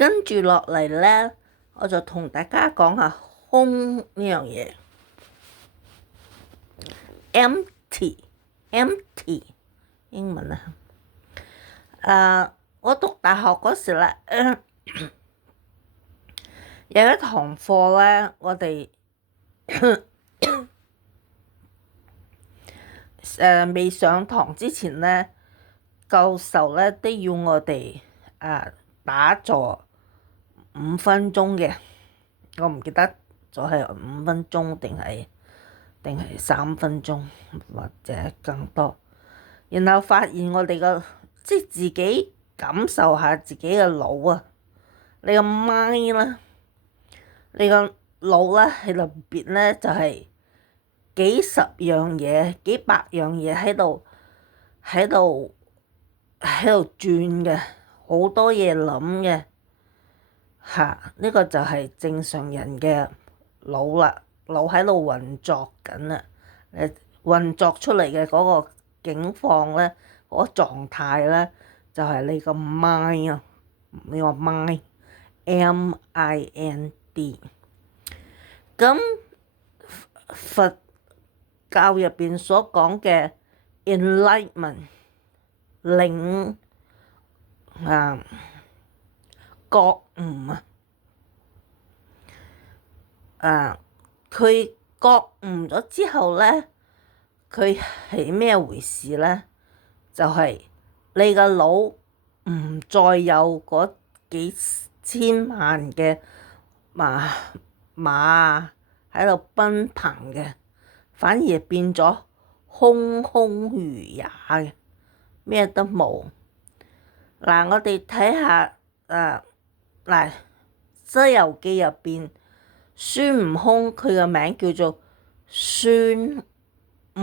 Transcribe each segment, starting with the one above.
跟住落嚟咧，我就同大家講下空呢樣嘢。empty 英文啊。我讀大學嗰時咧，有一堂課咧，我哋未上堂之前咧，教授咧都要我哋打坐5分鐘嘅，我唔記得咗係5分鐘定係3分鐘或者更多。然後發現我哋即係自己感受下自己嘅腦啊，你個 mind 啦，你個腦咧喺入邊咧就係幾十樣嘢、幾百樣嘢喺度轉嘅，好多嘢諗嘅嚇。呢個就係正常人嘅腦啦，腦喺度運作緊啦，運作出嚟嘅嗰個境況咧，嗰個狀態咧，就係你個 mind 啊，你個 mind，M-I-N-D。咁佛教入邊所講嘅 enlightenment 覺悟佢覺悟咗之後咧，佢係咩回事咧？就係你個腦唔再有嗰幾千萬嘅馬喺度奔騰嘅，反而變咗空空如也嘅，咩都冇。嗱，我哋睇下嗱《西遊記》入邊，孫悟空佢個名叫做孫悟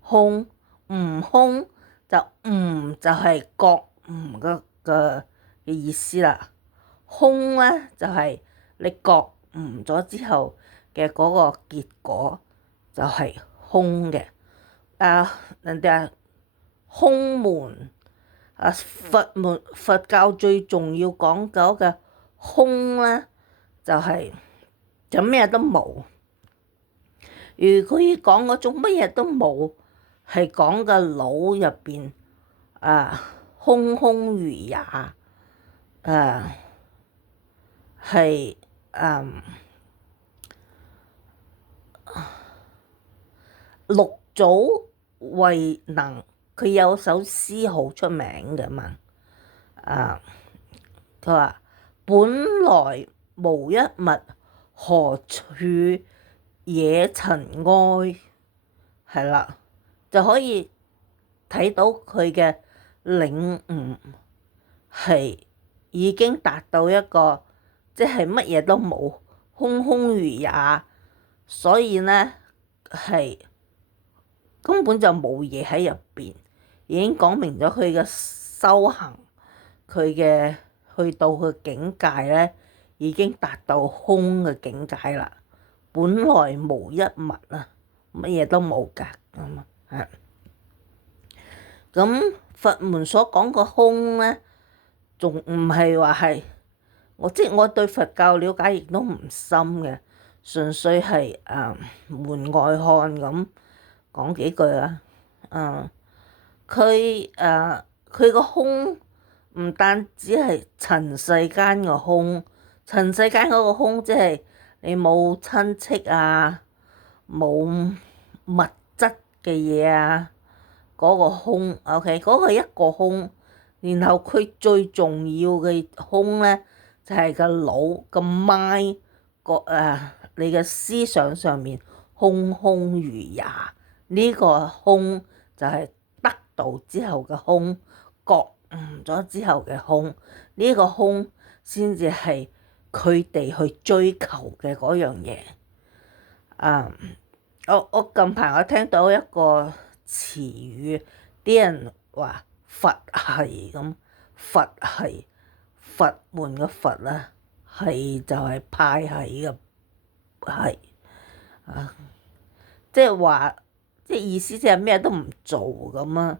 空，悟空就係覺悟嘅意思啦。空咧就係你覺悟咗之後嘅嗰個結果就係空嘅。人哋話空門佛教最重要講究嘅空咧，就咩都冇。如果講嗰種乜嘢都冇，係講個腦入邊空空如也，係六祖慧能，佢有首詩好出名嘅嘛。佢話本來無一物，何處惹塵埃。係啦，就可以睇到佢嘅領悟係已經達到一個，即係乜嘢都冇，空空如也，所以呢，係根本就冇嘢喺入邊，已經講明咗佢嘅修行，佢嘅去到佢境界呢，已經達到空嘅境界啦。本來無一物啊，乜嘢都冇㗎咁佛門所講個空呢，仲唔係話係我對佛教了解亦都唔深嘅，純粹係門外漢咁講幾句啦。佢個空唔單止係塵世間個空，塵世間嗰個空即係你冇親戚啊，冇物質嘅嘢啊，嗰個空 OK，嗰個係一個空。然後佢最重要嘅空咧，就係個腦個 mind 你嘅思想上面空空如也。呢個空就係得道之後嘅空，覺悟咗之後嘅空。呢個空先至係佢哋去追求嘅嗰樣嘢。我近排我聽到一個詞語，啲人話佛系咁，佛系佛門嘅佛啦，係就係派系嘅系即係話即係意思即係咩都唔做咁啊。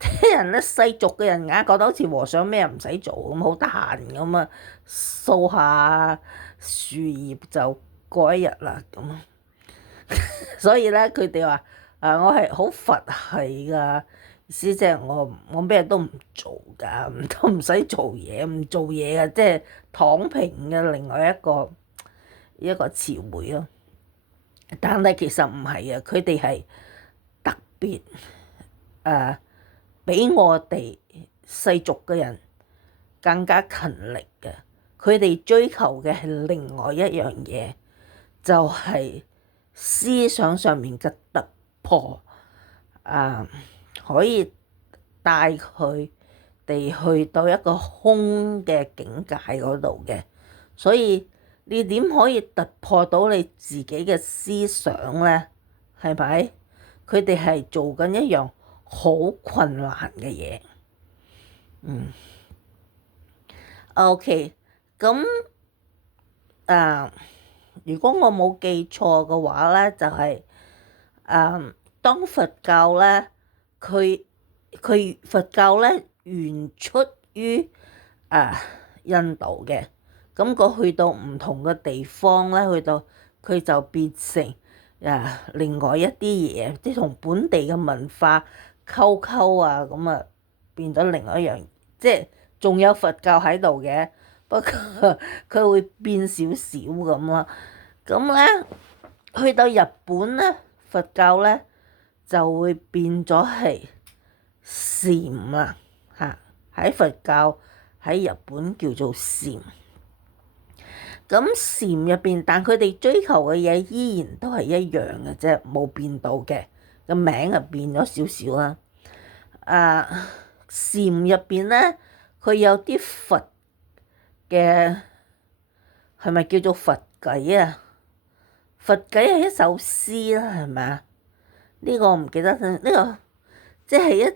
啲人咧世俗嘅人硬覺得好似和尚咩唔使做咁，好得閒咁啊，掃下樹葉就過一日啦咁啊。所以咧，佢哋話我係好佛系噶，意思即係我咩都唔做噶，都唔使做嘢，唔做嘢嘅，即係躺平嘅另外一個詞彙咯。但係其實唔係啊，佢哋係特別比我哋世俗嘅人更加勤力嘅。佢哋追求嘅係另外一樣嘢，就係思想上面嘅突破，可以帶佢哋去到一個空嘅境界嗰度嘅。所以你點可以突破到你自己嘅思想呢？係咪？佢哋係做緊一樣好困難嘅嘢。OK，咁如果我冇記錯嘅話咧，就係當佛教咧，佢佛教咧原出於印度嘅，咁佢去到唔同嘅地方咧，去到佢就變成另外一啲嘢，即係同本地嘅文化溝啊，咁啊變咗另外一樣，即係仲有佛教喺度嘅，不過佢會變少少咁啦。咁咧去到日本咧，佛教咧就會變咗係禪啦嚇，喺佛教喺日本叫做禪。咁禪入邊，但佢哋追求嘅嘢依然都係一樣嘅啫，冇變到嘅，個名就變咗少少啦。禪入邊咧，佢有啲佛嘅，係咪叫做佛偈啊？佛偈係一首詩啦，係咪啊？呢個我唔記得，呢個即係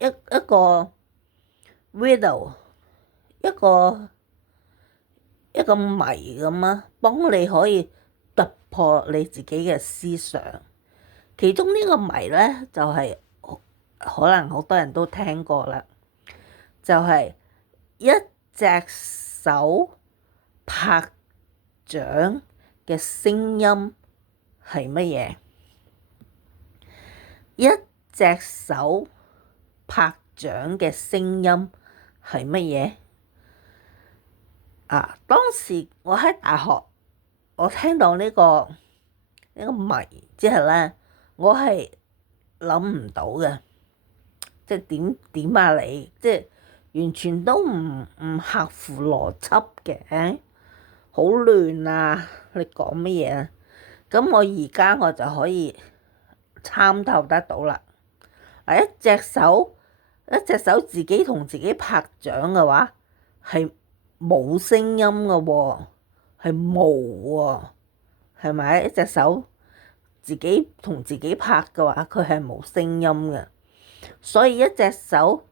一個 riddle，一個謎咁啊，幫你可以突破你自己嘅思想。其中呢個謎咧，就係可能好多人都聽過啦，就係一隻手拍掌嘅聲音係乜嘢？一隻手拍掌嘅聲音係乜嘢？當時我喺大學，我聽到呢個謎之後咧，我係諗唔到嘅，即係點啊你，即係完全都唔合乎邏輯嘅，好亂啊！你講乜嘢啊？咁我而家我就可以參透得到啦。一隻手自己同自己拍掌嘅話，係冇聲音嘅喎，係無喎，係咪？一隻手自己同自己拍嘅話，佢係冇聲音嘅。所以一隻手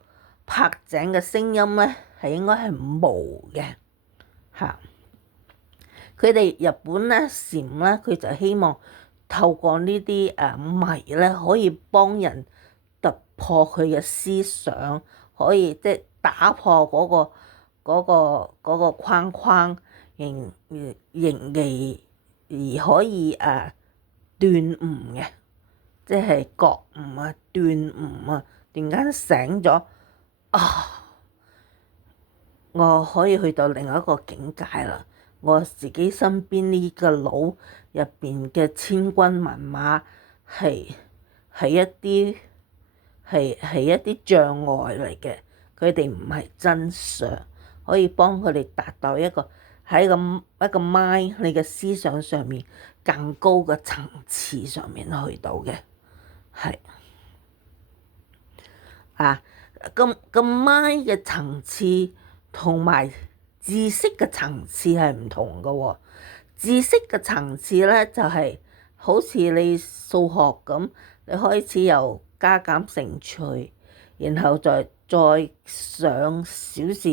拍掌嘅聲音咧，係應該係無嘅嚇。佢哋日本咧禪咧，佢就希望透過呢啲謎咧，可以幫人突破佢嘅思想，可以即係打破嗰個框框，而可以頓悟嘅，即係覺悟啊，頓悟啊，突然間醒咗我可以去到另外一個境界啦。我自己身邊呢個腦入邊嘅千軍萬馬係一啲障礙嚟嘅，佢哋唔係真相，可以幫佢哋達到一個喺一個 mind 你嘅思想上面更高嘅層次上面去到嘅，係咁 mind 嘅層次同埋知識嘅層次係唔同嘅喎。知識嘅層次咧就係好似你數學咁，你開始由加減乘除，然後再上少少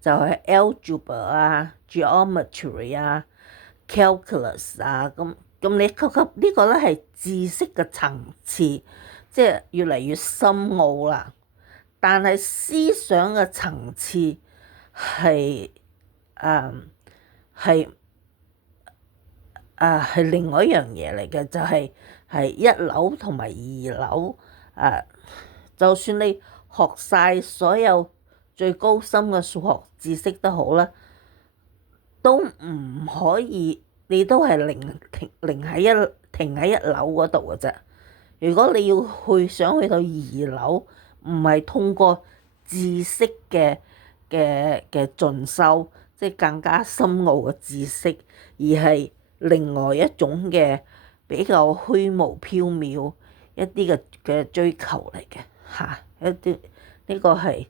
就係 algebra 啊、geometry 啊、calculus 啊咁你級呢個咧係知識嘅層次，即係越嚟越深奧啦。但係思想嘅層次係誒係係另外一樣嘢嚟嘅，就係一樓同埋二樓誒。就算你學晒所有最高深嘅數學知識都好啦，都唔可以，你都係停喺一樓嗰度嘅啫。如果你要想去到二樓，唔係通過知識嘅進修，即係更加深奧嘅知識，而係另外一種嘅比較虛無縹緲一啲嘅追求嚟嘅嚇，一啲呢個係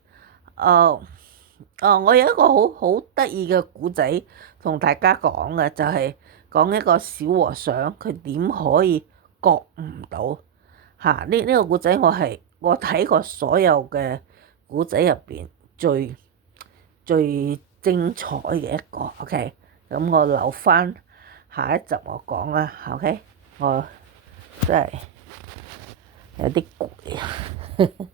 我有一個好得意嘅故仔同大家講嘅，就係講一個小和尚佢點可以覺悟到嚇。呢個故仔我睇過所有嘅故仔入邊最精彩嘅一個。OK，咁我留翻下一集我講啦。OK，我真係有啲攰啊。